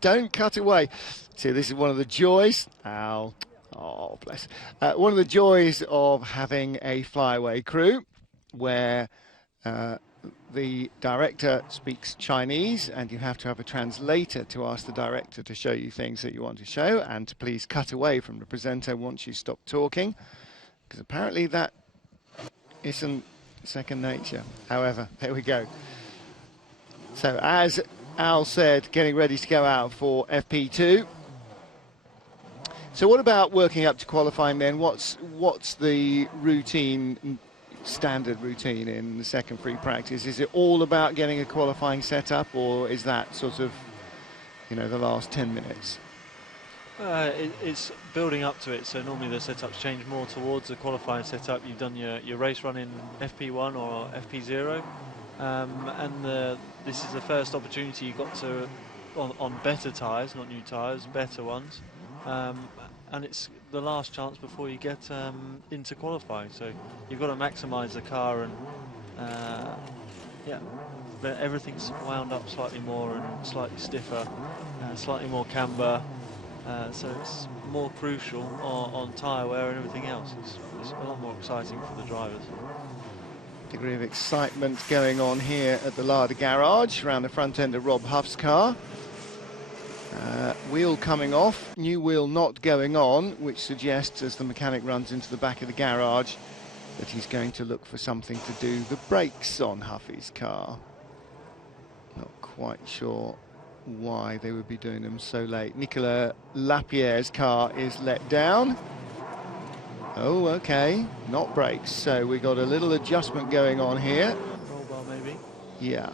Don't cut away. See, this is one of the joys. Ow. Oh, bless. One of the joys of having a flyaway crew where the director speaks Chinese and you have to have a translator to ask the director to show you things that you want to show and to please cut away from the presenter once you stop talking, because apparently that isn't second nature. However, there we go. So as Al said, getting ready to go out for FP2. So what about working up to qualifying then? What's the routine, standard routine in the second free practice? Is it all about getting a qualifying setup, or is that sort of, you know, the last 10 minutes? It's building up to it, so normally the setups change more towards the qualifying setup. You've done your race run in FP1 or FP0, and this is the first opportunity you got to on better tyres, not new tyres, better ones, and it's the last chance before you get into qualifying. So you've got to maximise the car, and yeah, but everything's wound up slightly more and slightly stiffer, slightly more camber. So it's more crucial on tyre wear and everything else. It's a lot more exciting for the drivers. Degree of excitement going on here at the Lada garage around the front end of Rob Huff's car. Wheel coming off, new wheel not going on, which suggests as the mechanic runs into the back of the garage that he's going to look for something to do the brakes on Huffy's car. Not quite sure why they would be doing them so late. Nicolas Lapierre's car is let down. Oh, okay, not brakes. So we got a little adjustment going on here. Roll bar maybe. Yeah.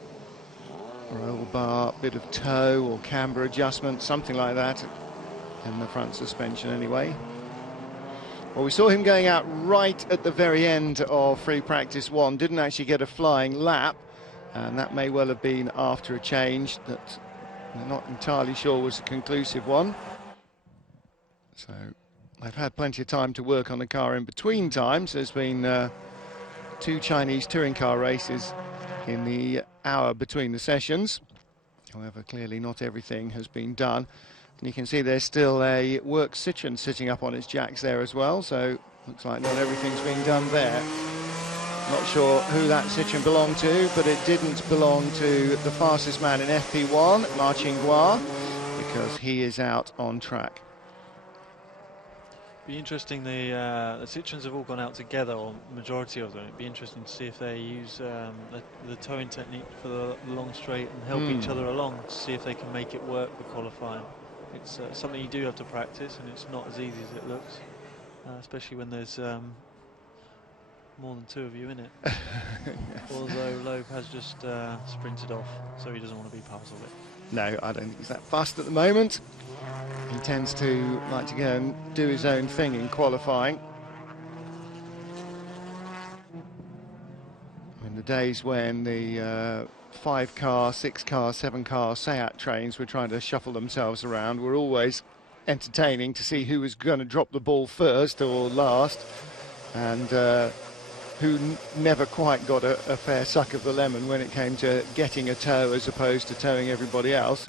Roll bar, bit of toe or camber adjustment, something like that in the front suspension anyway. Well, we saw him going out right at the very end of free practice 1, didn't actually get a flying lap, and that may well have been after a change that I'm not entirely sure was a conclusive one. So I've had plenty of time to work on the car in between times. There's been 2 Chinese touring car races in the hour between the sessions. However, clearly not everything has been done. And you can see there's still a work Citroen sitting up on its jacks there as well, so looks like not everything's been done there. Not sure who that Citroen belonged to, but it didn't belong to the fastest man in FP1, Ma Qinghua, because he is out on track. Be interesting. The Citroens have all gone out together, or majority of them. It'd be interesting to see if they use the towing technique for the long straight and help each other along, to see if they can make it work for qualifying. It's something you do have to practice, and it's not as easy as it looks, especially when there's more than 2 of you in it. Although Loeb has just sprinted off, so he doesn't want to be part of it. No, I don't think he's that fast at the moment. He tends to like to go and do his own thing in qualifying. In the days when the 5-car, 6-car, 7-car Seat trains were trying to shuffle themselves around, were always entertaining to see who was going to drop the ball first or last, and who never quite got a fair suck of the lemon when it came to getting a tow as opposed to towing everybody else.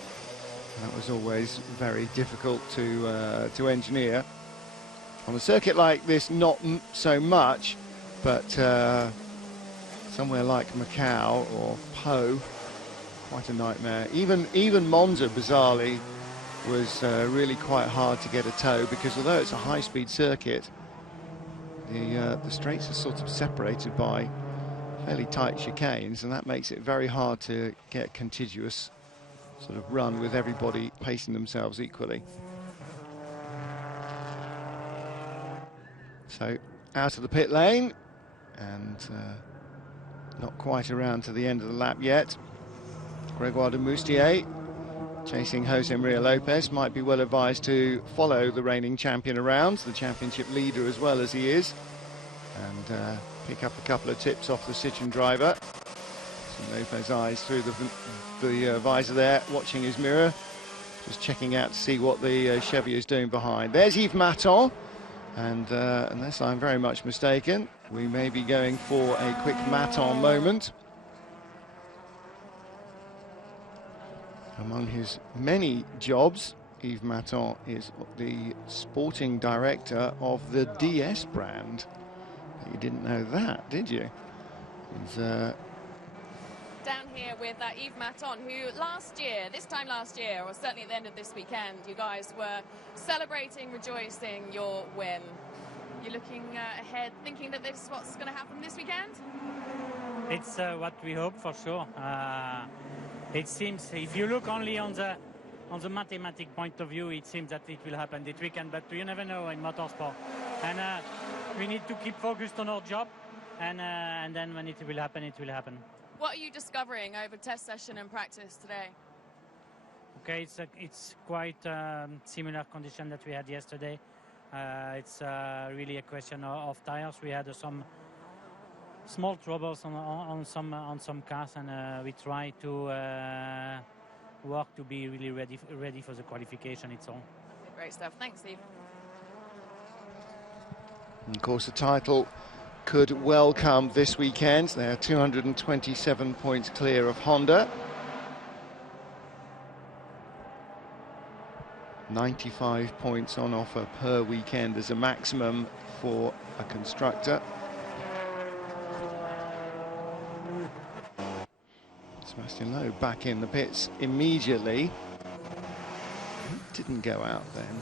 That was always very difficult to engineer. On a circuit like this, not so much, but somewhere like Macau or Po, quite a nightmare. Even Monza, bizarrely, was really quite hard to get a tow, because although it's a high-speed circuit, the straights are sort of separated by fairly tight chicanes, and that makes it very hard to get contiguous sort of run with everybody pacing themselves equally. So out of the pit lane, and not quite around to the end of the lap yet. Gregoire de Moustier chasing Jose Maria Lopez. Might be well advised to follow the reigning champion around, the championship leader as well as he is, and pick up a couple of tips off the Citroen driver. See Lopez eyes through the visor there, watching his mirror, just checking out to see what the Chevy is doing behind. There's Yves Maton, and unless I'm very much mistaken, we may be going for a quick Maton moment. Among his many jobs, Yves Maton is the sporting director of the DS brand. You didn't know that, did you? He's down here with Yves Maton, who this time last year, or certainly at the end of this weekend, you guys were celebrating, rejoicing your win. You're looking ahead, thinking that this is what's going to happen this weekend? It's what we hope for sure. It seems, if you look only on the mathematic point of view, it seems that it will happen this weekend, but you never know in motorsport. And we need to keep focused on our job, and then when it will happen, it will happen. What are you discovering over test session and practice today? Okay, it's quite similar condition that we had yesterday. It's really a question of tires. We had some small troubles on some cars, and we try to work to be really ready for the qualification. It's all. Great stuff. Thanks, Steve. And of course, the title could well come this weekend. They're 227 points clear of Honda. 95 points on offer per weekend as a maximum for a constructor. Sebastian Loeb back in the pits immediately. Didn't go out then.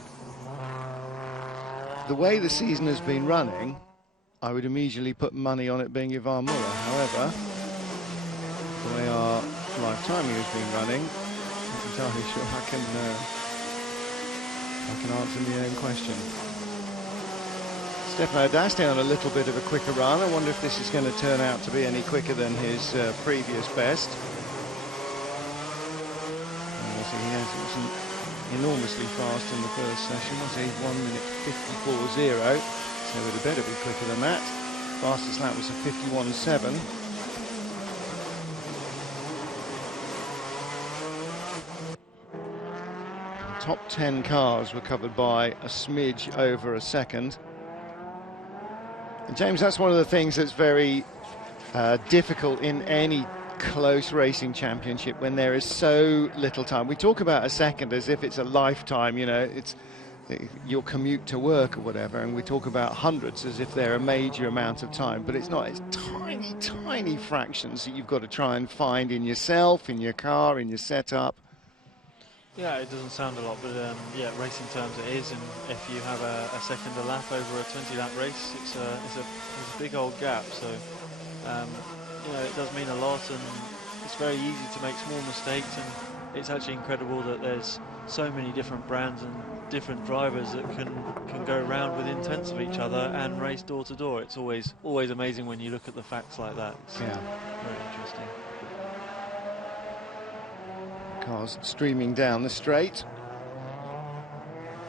The way the season has been running, I would immediately put money on it being Ivan Muller. However, the way our live timing has been running, I'm not entirely sure I can answer my own question. Stefano D'Aste on a little bit of a quicker run. I wonder if this is going to turn out to be any quicker than his previous best. He wasn't enormously fast in the first session, was he? 1 minute 54.0. So it would better be quicker than that. Fastest lap was a 51.7. Top 10 cars were covered by a smidge over a second. And James, that's one of the things that's very difficult in any close racing championship when there is so little time. We talk about a second as if it's a lifetime, you know, it's your commute to work or whatever, and we talk about hundreds as if they're a major amount of time, but it's not. It's tiny, tiny fractions that you've got to try and find in yourself, in your car, in your setup. Yeah, it doesn't sound a lot, but yeah, racing terms it is, and if you have a second a lap over a 20-lap race, it's a big old gap. So you know, it does mean a lot, and it's very easy to make small mistakes, and it's actually incredible that there's so many different brands and different drivers that can go around within tenths of each other and race door to door. It's always amazing when you look at the facts like that. It's very interesting. Cars streaming down the straight,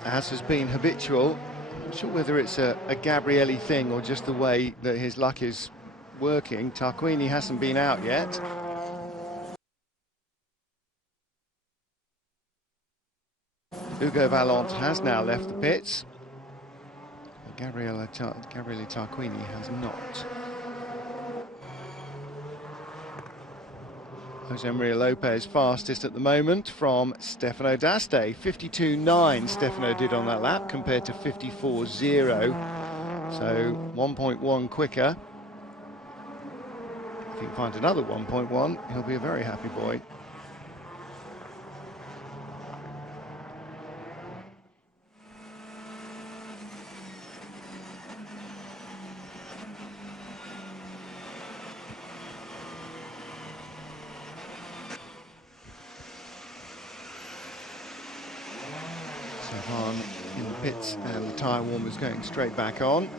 as has been habitual. I'm not sure whether it's a Gabrielli thing or just the way that his luck is working. Tarquini hasn't been out yet. Ugo Valente has now left the pits. Gabriele Tarquini has not. Jose Maria Lopez fastest at the moment from Stefano D'Aste. 52.9 Stefano did on that lap compared to 54.0. So 1.1 quicker. If he can find another 1.1, he'll be a very happy boy. In the pits, and the tyre warmers going straight back on,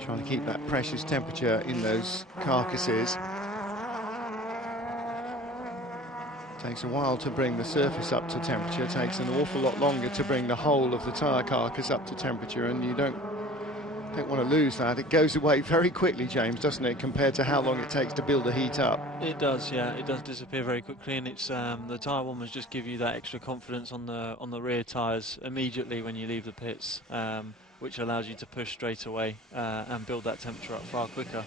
trying to keep that precious temperature in those carcasses. Takes a while to bring the surface up to temperature, takes an awful lot longer to bring the whole of the tyre carcass up to temperature, and you don't want to lose that. It goes away very quickly, James, doesn't it, compared to how long it takes to build the heat up? It does, yeah. It does disappear very quickly, and it's the tyre warmers just give you that extra confidence on the rear tyres immediately when you leave the pits, which allows you to push straight away and build that temperature up far quicker.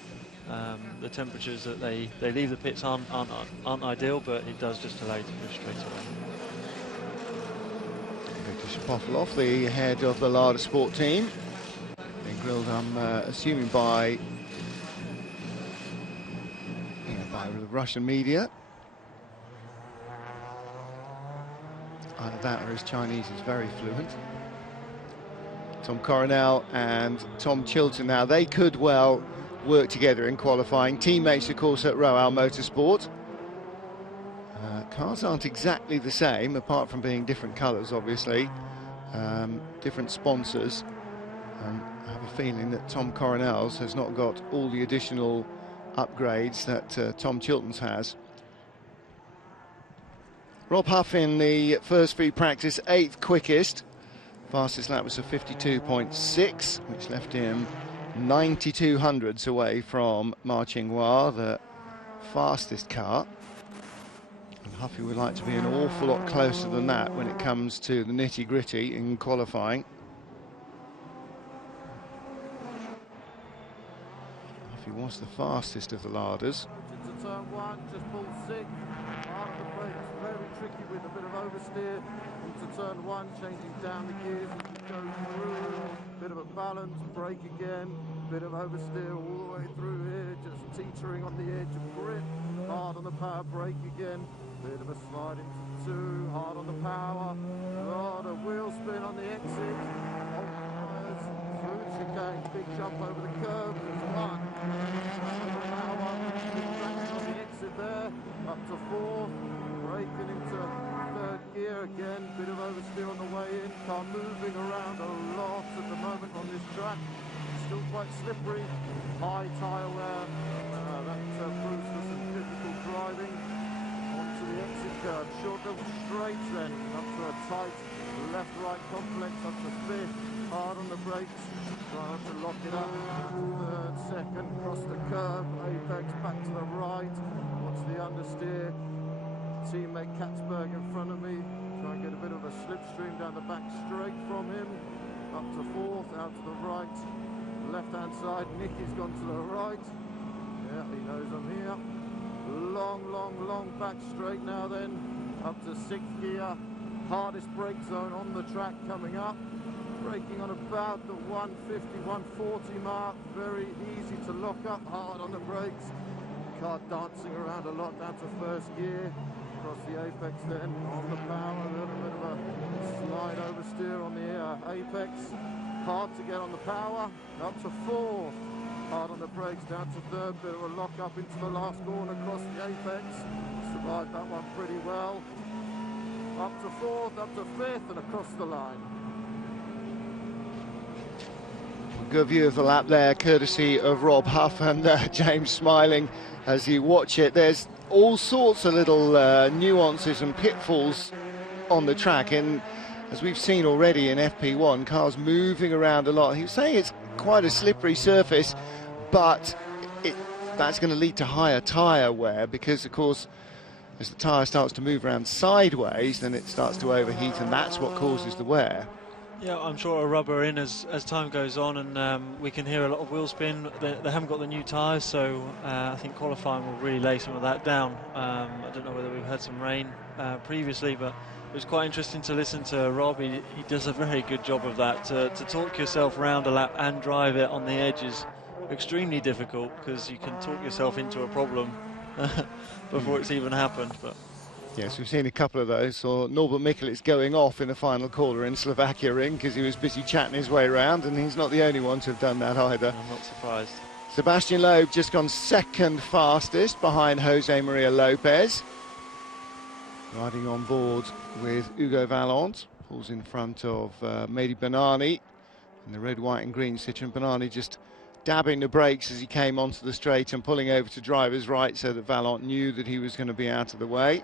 The temperatures that they leave the pits aren't ideal, but it does just allow you to push straight away. British bottle off the head of the Lada Sport team. Being grilled, I'm assuming by the Russian media. Either that or his Chinese is very fluent. Tom Coronel and Tom Chilton now, they could well work together in qualifying. Teammates, of course, at Royal Motorsport. Cars aren't exactly the same, apart from being different colours, obviously. Different sponsors. And I have a feeling that Tom Coronel's has not got all the additional upgrades that Tom Chilton's has. Rob Huff in the first free practice, 8th quickest. Fastest lap was a 52.6, which left him 92 hundredths away from Marching Noir, the fastest car. And Huffy would like to be an awful lot closer than that when it comes to the nitty-gritty in qualifying. Huffy was the fastest of the Ladas. Into turn one, just pull 6. Out of the brakes, very tricky with a bit of oversteer. Into turn one, changing down the gears, go through, bit of a balance, brake again, bit of oversteer all the way through here, just teetering on the edge of grip, hard on the power, brake again, bit of a slide into 2, hard on the power, lot of wheel spin on the exit, through the chicane, big jump over the curve, there's 1, on the power, big traction on the exit there, up to 4, braking into 3rd gear again, bit of oversteer on the way in, car moving around a lot at the moment on this track, still quite slippery, high tyre wear, that proves for some difficult driving, onto the exit curve, short little straights then, up to a tight left-right complex, up to 5th, hard on the brakes, trying to lock it up, 3rd, 2nd, cross the curve, apex back to the right, watch the understeer, teammate Katzberg in front of me, try and get a bit of a slipstream down the back straight from him, up to 4th, out to the right, left hand side, Nicky's gone to the right, yeah, he knows I'm here, long back straight now then, up to 6th gear, hardest brake zone on the track coming up, braking on about the 150, 140 mark, very easy to lock up, hard on the brakes, car dancing around a lot down to 1st gear, across the apex then, on the power, a little bit of a slide oversteer on the apex, hard to get on the power, up to 4th, hard on the brakes, down to 3rd, bit of a lock up into the last corner, across the apex, survived that one pretty well, up to 4th, up to 5th, and across the line. Good view of the lap there, courtesy of Rob Huff, and James smiling as you watch it. There's all sorts of little nuances and pitfalls on the track, and as we've seen already in FP1, cars moving around a lot. He was saying it's quite a slippery surface, but that's going to lead to higher tyre wear, because of course as the tyre starts to move around sideways, then it starts to overheat, and that's what causes the wear. Yeah, I'm sure it'll rubber in as time goes on, and we can hear a lot of wheel spin. They haven't got the new tyres, so I think qualifying will really lay some of that down. I don't know whether we've had some rain previously, but it was quite interesting to listen to Rob. He does a very good job of that. To talk yourself round a lap and drive it on the edge is extremely difficult, because you can talk yourself into a problem before it's even happened. But yes, we've seen a couple of those. Or Norbert Mikulec going off in the final corner in Slovakia ring because he was busy chatting his way around, and he's not the only one to have done that either. I'm not surprised. Sebastian Loeb just gone 2nd fastest behind Jose Maria Lopez. Riding on board with Hugo Vallant, pulls in front of Mehdi Benani in the red, white and green Citroën. Benani just dabbing the brakes as he came onto the straight and pulling over to driver's right so that Vallant knew that he was going to be out of the way.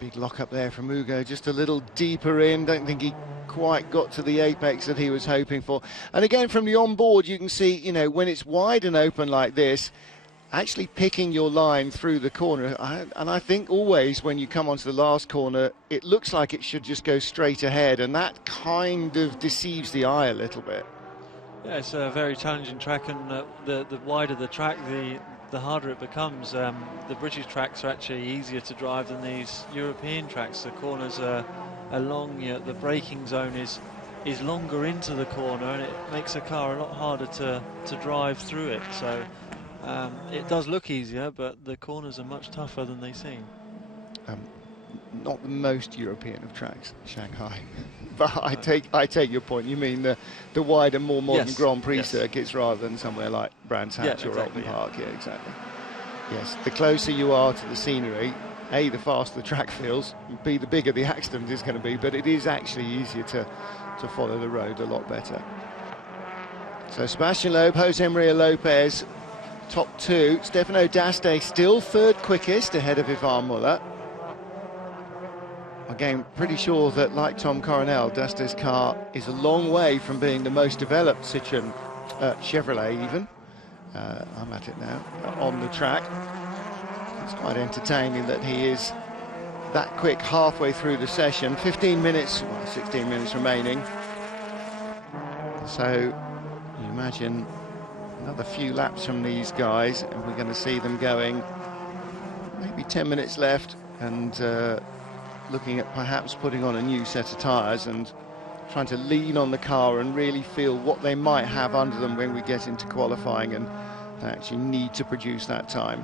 Big lock up there from Hugo, just a little deeper in. Don't think he quite got to the apex that he was hoping for. And again, from the onboard, you can see, you know, when it's wide and open like this, actually picking your line through the corner. And I think always when you come onto the last corner, it looks like it should just go straight ahead, and that kind of deceives the eye a little bit. Yeah, it's a very challenging track, and the wider the track, the harder it becomes. The British tracks are actually easier to drive than these European tracks. The corners are long, the braking zone is longer into the corner, and it makes a car a lot harder to drive through it. So it does look easier, but the corners are much tougher than they seem. Not the most European of tracks, Shanghai. But I take your point. You mean the wider, more modern Grand Prix circuits rather than somewhere like Brands Hatch or Alton Park. Yeah, exactly. Yes, the closer you are to the scenery, A, the faster the track feels, B, the bigger the accident is going to be, but it is actually easier to follow the road a lot better. So Sebastian Loeb, Jose Maria Lopez, top two. Stefano D'Aste still third quickest ahead of Ivan Muller. Again, pretty sure that, like Tom Coronel, D'Aste's car is a long way from being the most developed Citroën, Chevrolet even. I'm at it now, on the track. It's quite entertaining that he is that quick halfway through the session. 15 minutes, well, 16 minutes remaining. So you imagine another few laps from these guys, and we're going to see them going maybe 10 minutes left, and looking at perhaps putting on a new set of tyres and trying to lean on the car and really feel what they might have under them when we get into qualifying and they actually need to produce that time.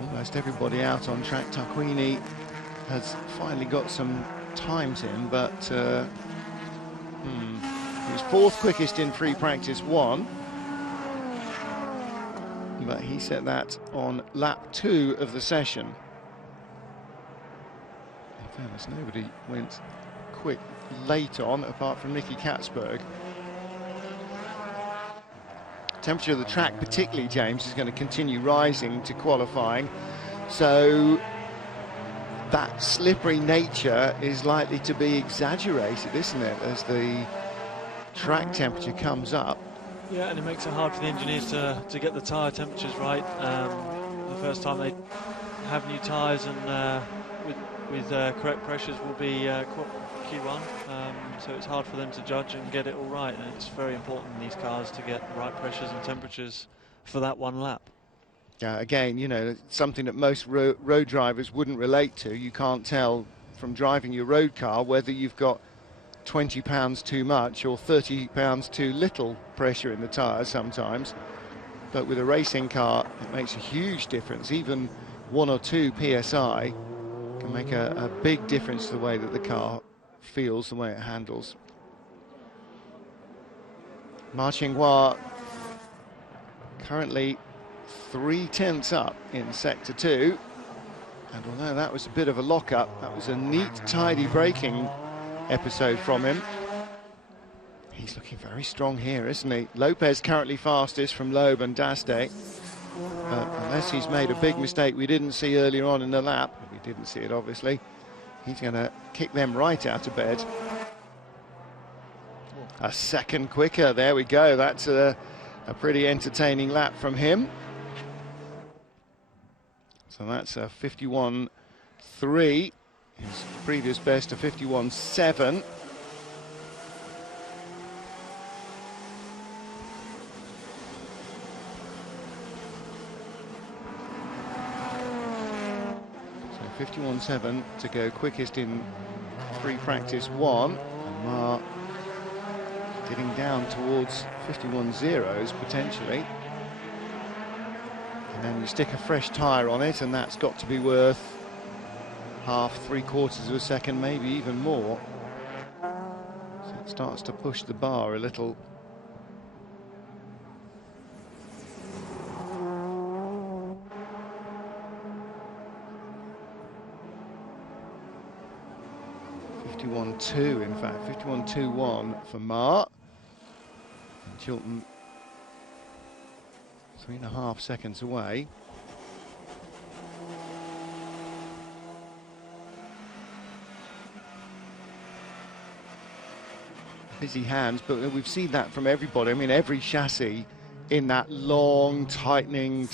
Almost everybody out on track. Tarquini has finally got some times in, but he was fourth quickest in free practice 1. But he set that on lap 2 of the session. In fairness, nobody went quick late on, apart from Nicky Katzberg. Temperature of the track, particularly, James, is going to continue rising to qualifying. So that slippery nature is likely to be exaggerated, isn't it, as the track temperature comes up. Yeah, and it makes it hard for the engineers to get the tyre temperatures right. The first time they have new tyres and with correct pressures will be Q1, so it's hard for them to judge and get it all right, and it's very important in these cars to get the right pressures and temperatures for that one lap. Again, you know, something that most road drivers wouldn't relate to. You can't tell from driving your road car whether you've got 20 pounds too much or 30 pounds too little pressure in the tyres sometimes, but with a racing car it makes a huge difference. Even 1 or 2 psi can make a big difference to the way that the car feels, the way it handles. Ma Qinghua currently 3/10 up in sector 2, and although that was a bit of a lock-up, that was a neat, tidy braking episode from him. He's looking very strong here, isn't he? Lopez currently fastest from Loeb and D'Aste. Unless he's made a big mistake we didn't see earlier on in the lap, we didn't see it obviously, he's going to kick them right out of bed. A second quicker, there we go. That's a pretty entertaining lap from him. So that's a 51.3. His previous best of 51.7. So 51.7 to go quickest in free practice 1. And Ma getting down towards 51.0s potentially. And then you stick a fresh tyre on it, and that's got to be worth half, 3/4 of a second, maybe even more. So it starts to push the bar a little. .51.2, in fact, 51.21 for Ma. And Chilton 3.5 seconds away. Busy hands, but we've seen that from everybody. I mean, every chassis in that long tightening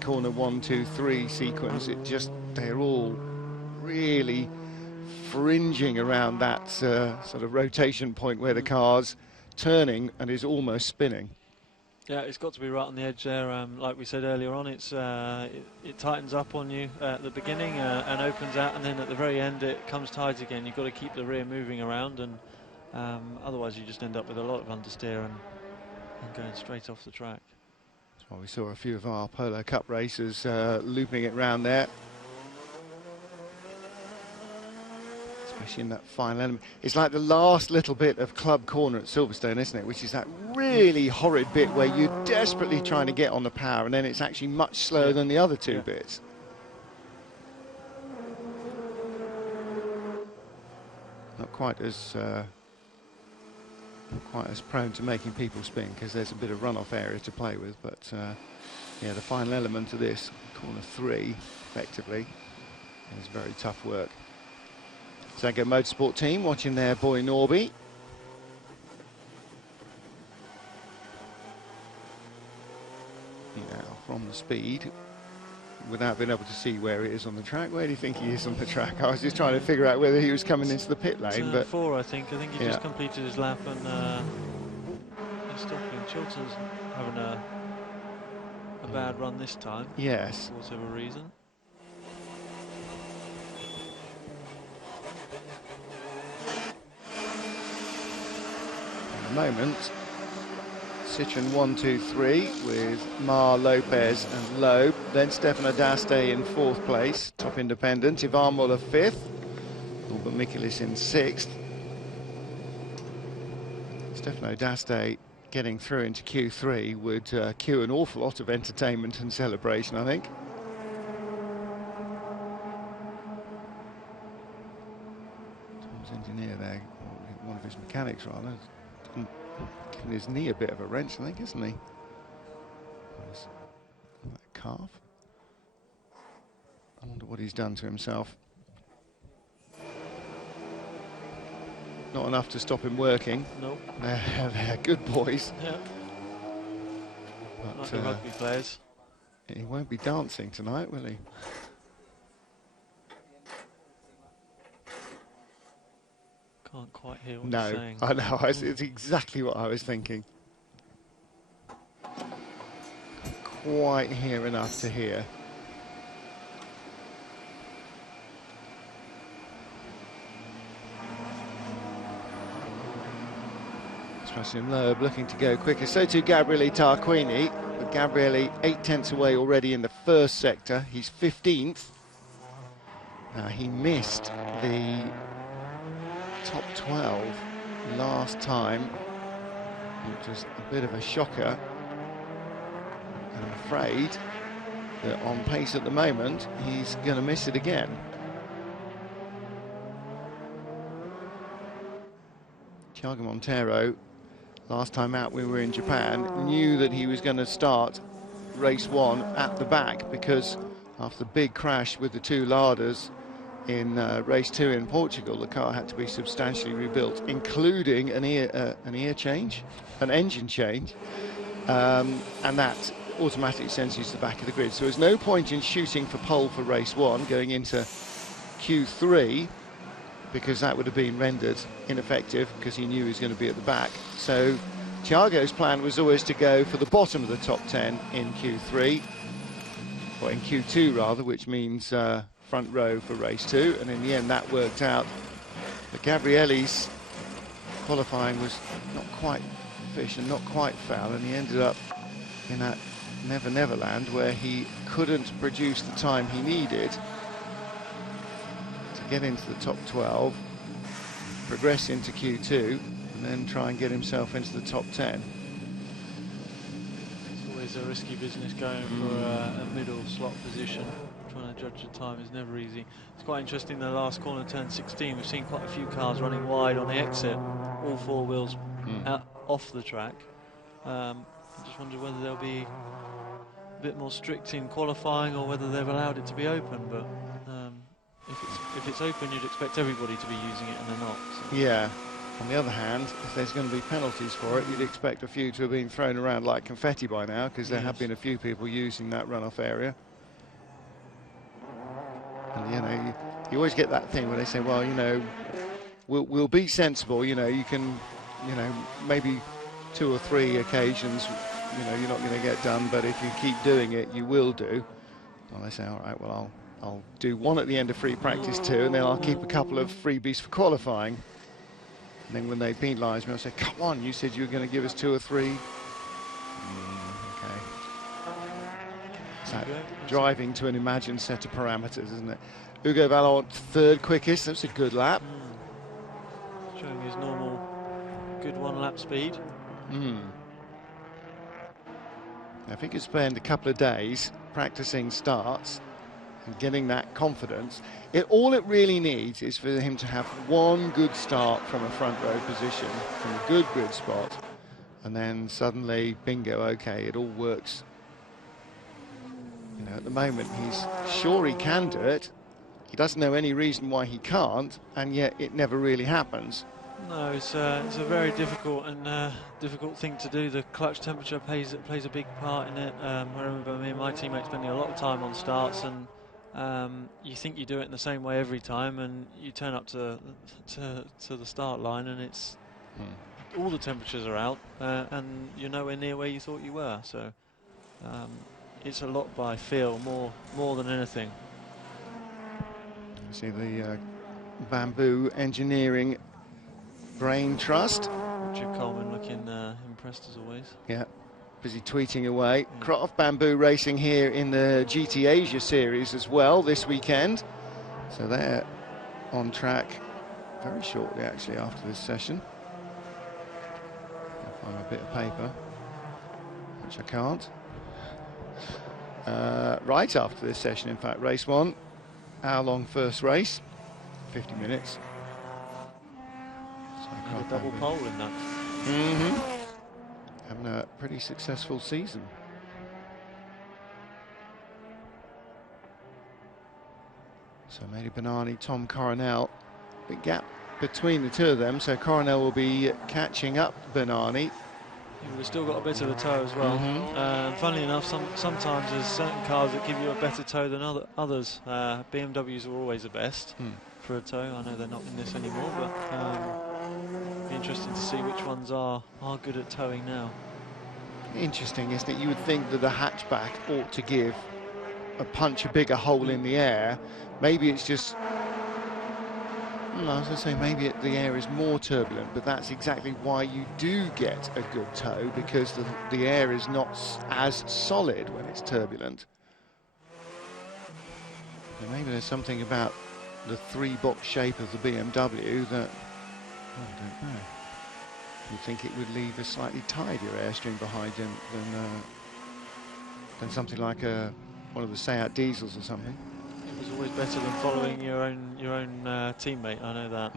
corner 1, 2, 3 sequence, they're all really fringing around that sort of rotation point where the car's turning and is almost spinning. Yeah, it's got to be right on the edge there. Like we said earlier on, it tightens up on you at the beginning and opens out, and then at the very end it comes tight again. You've got to keep the rear moving around, and otherwise you just end up with a lot of understeer and going straight off the track. Well, we saw a few of our Polo Cup racers looping it round there. Especially in that final element. It's like the last little bit of Club Corner at Silverstone, isn't it? Which is that really horrid bit where you're desperately trying to get on the power, and then it's actually much slower than the other two bits. Not quite as prone to making people spin, because there's a bit of runoff area to play with, but yeah, the final element of this, corner 3, effectively, is very tough work. Sanghaj Motorsport team watching their boy Norby. Now, from the speed, without being able to see where it is on the track, where do you think he is on the track? I was just trying to figure out whether he was coming into the pit lane. But 4, I think he just completed his lap, and he's stopping. Chilton's having a bad run this time. Yes. For whatever reason. At the moment, Citroen 1, 2, 3 with Mar, Lopez and Loeb. Then Stefano D'Aste in 4th place, top independent. Ivan Muller 5th. Albert Michaelis in 6th. Stefano D'Aste getting through into Q3 would cue an awful lot of entertainment and celebration, I think. Tom's engineer there, one of his mechanics rather, giving his knee a bit of a wrench, I think, isn't he? That calf. I wonder what he's done to himself. Not enough to stop him working. Nope. They're good boys. Yeah. But, like the rugby players. He won't be dancing tonight, will he? Can't quite hear what you're saying. I know. It's exactly what I was thinking. Can't quite hear enough to hear. Sebastian Loeb looking to go quicker. So too Gabriele Tarquini. But Gabriele 8/10 away already in the first sector. He's 15th. Now he missed the top 12 last time, which was a bit of a shocker. And I'm afraid that on pace at the moment, he's going to miss it again. Thiago Monteiro, last time out we were in Japan, knew that he was going to start race 1 at the back, because after the big crash with the 2 Ladas in race 2 in Portugal, the car had to be substantially rebuilt, including an engine change, and that automatically sends you to the back of the grid. So there's no point in shooting for pole for race 1 going into Q3, because that would have been rendered ineffective, because he knew he was going to be at the back. So Thiago's plan was always to go for the bottom of the top 10 in Q3, or in Q2 rather, which means front row for race 2, and in the end that worked out. But Gabriele's qualifying was not quite fish and not quite foul, and he ended up in that Never Never Land where he couldn't produce the time he needed to get into the top 12, progress into Q2, and then try and get himself into the top 10. It's always a risky business going for a middle slot position. Trying to judge the time is never easy. It's quite interesting, the last corner, turn 16, we've seen quite a few cars running wide on the exit, all 4 wheels out off the track. I just wonder whether they'll be a bit more strict in qualifying, or whether they've allowed it to be open, but if it's open, you'd expect everybody to be using it, and they're not. So. Yeah. On the other hand, if there's going to be penalties for it, you'd expect a few to have been thrown around like confetti by now, because there have been a few people using that runoff area. And you know, you always get that thing where they say, well, you know, we'll be sensible, you know, you can, you know, maybe 2 or 3 occasions, you know, you're not going to get done, but if you keep doing it, you will do. Well, they say, all right, well, I'll do 1 at the end of free practice 2, and then I'll keep a couple of freebies for qualifying. And then when they penalise me, I'll say, come on, you said you were going to give us 2 or 3. Okay. It's that driving to an imagined set of parameters, isn't it? Hugo Vallon, 3rd quickest. That's a good lap. Showing his normal good 1 lap speed. I think it's spent a couple of days practicing starts and getting that confidence. All it really needs is for him to have 1 good start from a front row position, from a good grid spot, and then suddenly, bingo, okay, it all works. You know, at the moment, he's sure he can do it. He doesn't know any reason why he can't, and yet it never really happens. No, it's a very difficult thing to do. The clutch temperature plays a big part in it. I remember me and my teammates spending a lot of time on starts, and you think you do it in the same way every time, and you turn up to the start line, and it's all the temperatures are out, and you're nowhere near where you thought you were. So it's a lot by feel, more than anything. You see the Bamboo Engineering Brain Trust. Richard Coleman looking impressed as always. Yeah, busy tweeting away. Yeah. Krotov Bamboo racing here in the GT Asia series as well this weekend. So they're on track very shortly actually after this session. I'll find a bit of paper, which I can't. Right after this session, in fact, race 1. Hour-long first race, 50 minutes. So a double pole in that. Having a pretty successful season. So Mehdi Banani, Tom Coronel, big gap between the 2 of them. So Coronel will be catching up Banani. We've still got a bit of a toe as well. Funnily enough, sometimes there's certain cars that give you a better toe than others. BMWs are always the best for a toe. I know they're not in this anymore, but be interesting to see which ones are good at towing now. Interesting, isn't it? You would think that the hatchback ought to give a bigger hole in the air. Maybe it's just, I was going to say maybe the air is more turbulent, but that's exactly why you do get a good tow, because the air is not as solid when it's turbulent. And maybe there's something about the 3-box shape of the BMW that, I don't know. You'd think it would leave a slightly tidier airstream behind him than something like one of the Seat diesels or something. It was always better than following your own teammate. I know that.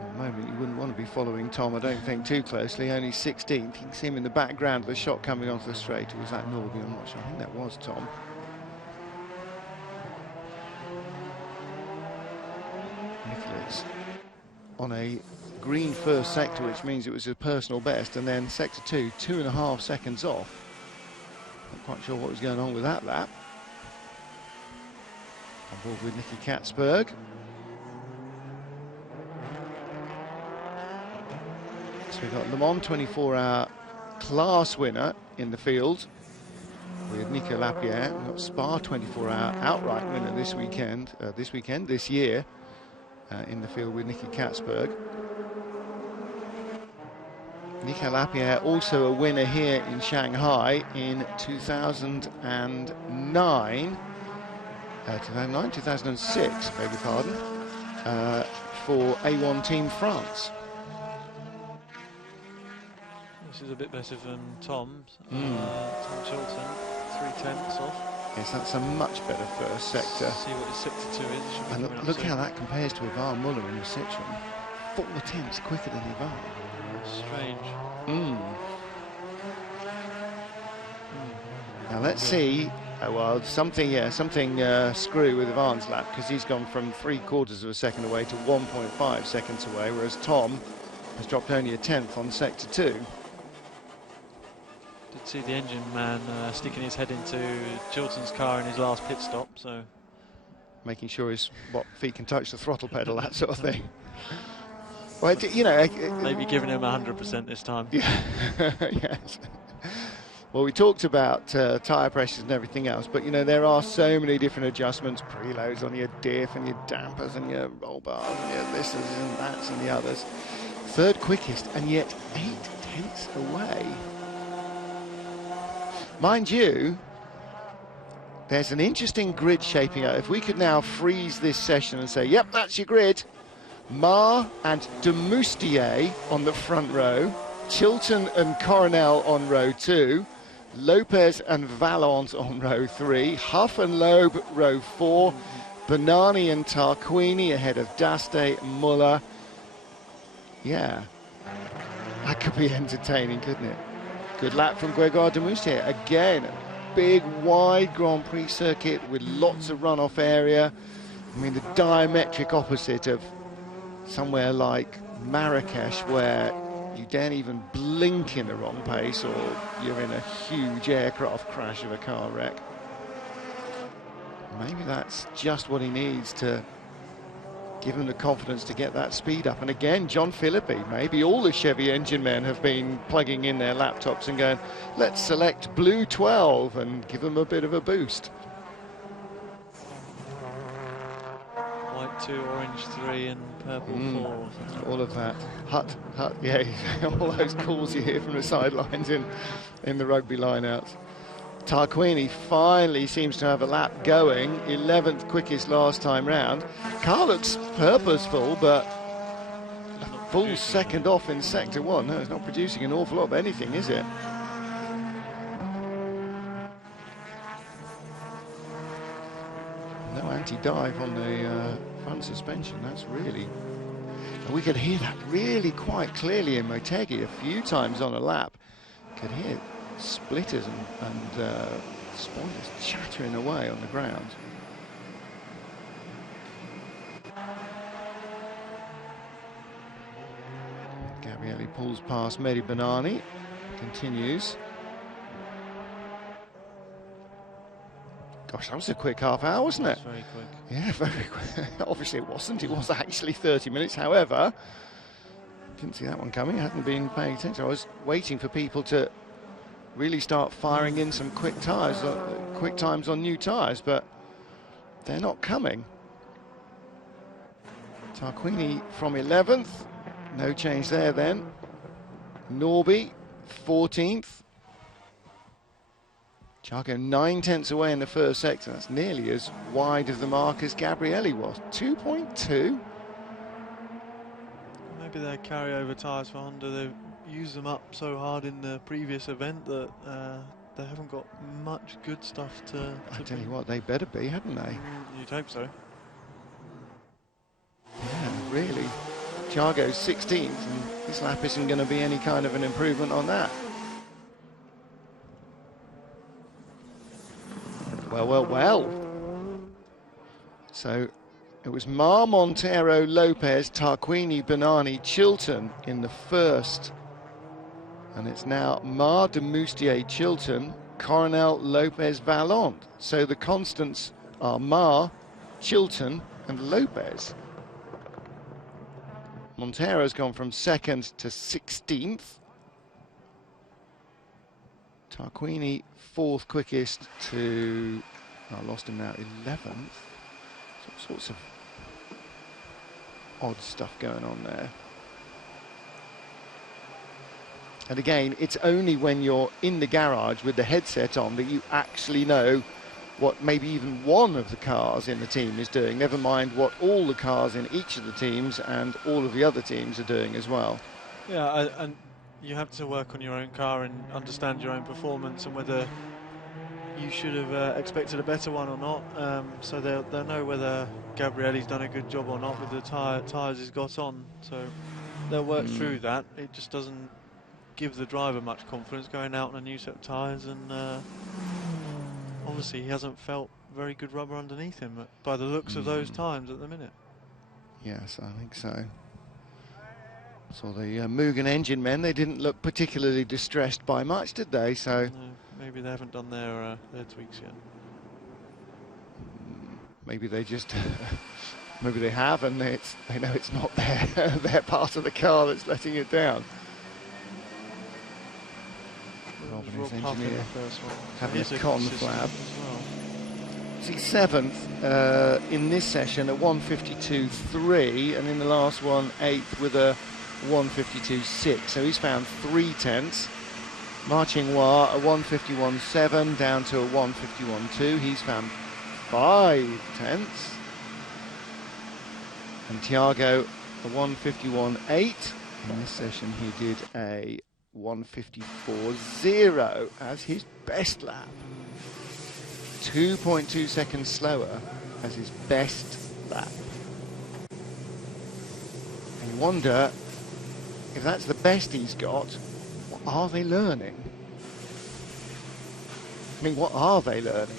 At the moment, you wouldn't want to be following Tom, I don't think, too closely. Only 16th. You can see him in the background of the shot coming onto the straight. Or was that Norby? I'm not sure. I think that was Tom. Nicholas on a green first sector, which means it was a personal best, and then sector 2, 2.5 seconds off. Not quite sure what was going on with that lap. On board with Nicky Katzberg. So we've got Le Mans 24-hour class winner in the field with Nico Lapierre. We've got Spa 24-hour outright winner this year in the field with Nicky Katzberg. Nico Lapierre also a winner here in Shanghai in 2009. 2006, beg your pardon, for A1 Team France. This is a bit better than Tom's. Tom Chilton, 3/10 off. Yes, that's a much better first sector. See what his sector 2 is. And look how that compares to Ivan Muller in the Citroen. 4/10 quicker than Ivan. Strange. Now let's see. Oh, well, something screw with Ivan's lap, because he's gone from 3/4 of a second away to 1.5 seconds away, whereas Tom has dropped only a 10th on sector 2. Did see the engine man sticking his head into Chilton's car in his last pit stop, so making sure his feet can touch the throttle pedal, that sort of thing. Well, you know, maybe giving him 100% this time. Yeah. Yes. Well, we talked about tyre pressures and everything else, but you know there are so many different adjustments, preloads on your diff and your dampers and your roll bars and your this and that and the others. Third quickest, and yet 8/10 away. Mind you, there's an interesting grid shaping out. If we could now freeze this session and say, yep, that's your grid. Ma and de Moustier on the front row, Chilton and Coronel on row 2, Lopez and Vallant on row 3, Huff and Loeb row 4, Bernani and Tarquini ahead of Daste, Muller. Yeah, that could be entertaining, couldn't it? Good lap from Grégoire de Moustier. Again, a big, wide Grand Prix circuit with lots of runoff area. I mean, the diametric opposite of somewhere like Marrakesh, where you don't even blink in the wrong pace or you're in a huge aircraft crash of a car wreck. Maybe that's just what he needs to give him the confidence to get that speed up. And again, John Philippi, maybe all the Chevy engine men have been plugging in their laptops and going, let's select blue 12 and give them a bit of a boost. White 2, orange 3 and purple 4. All of that. Hut, yeah, all those calls you hear from the sidelines in the rugby lineouts. Tarquini finally seems to have a lap going, 11th quickest last time round. Car looks purposeful, but a full second off in sector 1. No, it's not producing an awful lot of anything, is it? No anti-dive on the front suspension. That's really... And we could hear that really quite clearly in Motegi a few times on a lap. Could hear splitters and spoilers chattering away on the ground. Gabrielli pulls past Mehdi Bernani, continues. Gosh, that was a quick half hour, wasn't it? Very quick. Yeah, very quick. Obviously it wasn't. It was actually 30 minutes. However, didn't see that one coming. I hadn't been paying attention. I was waiting for people to really start firing in some quick tyres, quick times on new tyres, but they're not coming. Tarquini from 11th, no change there then. Norby, 14th. Thiago 9/10 away in the first sector. That's nearly as wide of the mark as Gabrielli was. 2.2. Maybe they're carryover tyres for Honda. They've used them up so hard in the previous event that they haven't got much good stuff to I tell you what, they better be, hadn't they? You'd hope so. Yeah, really. Thiago's 16th, and this lap isn't going to be any kind of an improvement on that. Well. So it was Ma, Montero, Lopez, Tarquini, Bernani, Chilton in the first. And it's now Ma, de Moustier, Chilton, Coronel, Lopez, Vallant. So the constants are Ma, Chilton and Lopez. Montero's gone from 2nd to 16th. Tarquini 4th quickest to, I lost him now, 11th. All sorts of odd stuff going on there. And again, it's only when you're in the garage with the headset on that you actually know what maybe even one of the cars in the team is doing, never mind what all the cars in each of the teams and all of the other teams are doing as well. Yeah, and you have to work on your own car and understand your own performance and whether you should have expected a better one or not. So they'll know whether Gabrielli's done a good job or not with the tyres he's got on. So they'll work through that. It just doesn't give the driver much confidence going out on a new set of tyres, and obviously he hasn't felt very good rubber underneath him by the looks of those times at the minute. Yes, I think so. So the Mugen engine men, they didn't look particularly distressed by much, did they? So no, maybe they haven't done their tweaks yet. maybe they just maybe they have, and they know it's not their part of the car that's letting it down. Robin, his engineer, having a conflab. He's seventh in this session at 1:52.3, and in the last one, eighth with a 1:52.6. So he's found 3 tenths. Marching Hua a 1:51.7 down to a 1:51.2. He's found 5 tenths. And Thiago a 1:51.8. In this session, he did a 1:54.0 as his best lap. 2.2 seconds slower as his best lap. And you wonder if that's the best he's got, what are they learning? I mean, what are they learning?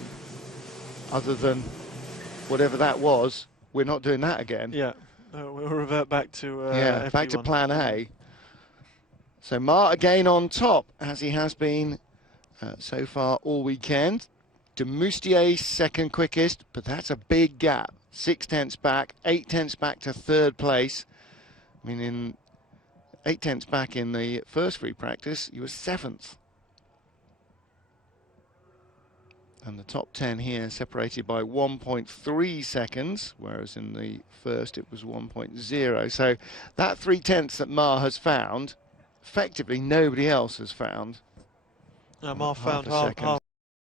Other than whatever that was, we're not doing that again. Yeah, we'll revert back to FP1. Back to plan A. So Ma again on top, as he has been so far all weekend. De Moustier second quickest, but that's a big gap. 6 tenths back, 8 tenths back to third place. I mean, in 8 tenths back in the first free practice, he was 7th. And the top 10 here separated by 1.3 seconds, whereas in the first it was 1.0. So that 3 tenths that Ma has found, effectively nobody else has found. No, Ma found half